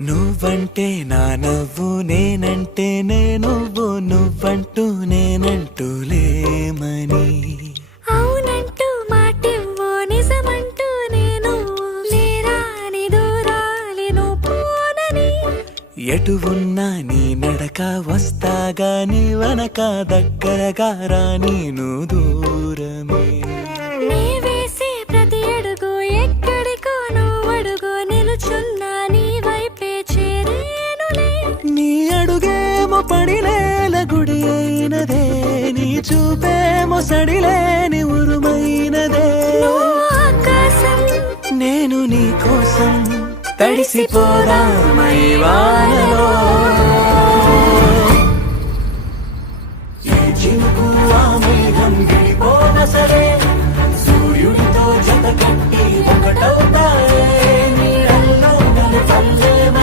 నువ్వంటే నా నవ్వు నేనంటే నువ్వు నువ్వంటూ నేనంటూ లేమని అవునంటూ మాటివ్వు నిజమంటూ నేను లేరాని దూరాలను పోనని ఎటు ఉన్నా నీ నడక వస్తాగా నీ వనక దగ్గరగా రాని నువ్వు దూరమే నీ వేసే ప్రతి అడుగు ఎక్కడికో నువ్వు అడుగు నిలుచున్నా నీ వైపే చేరేనులే నీ అడుగేమో పడినేల గుడి అయినదే నీ చూపేమో సడిలేని ఉరుమైనదే నువ్వు ఆకాశం నేను నీ కోసం తడిసిపోదామై వానలో ఏ చినుకు ఆ మేఘం విడిపోన సరే సూర్యుడితో జత కట్టి ఒకటవుతాయి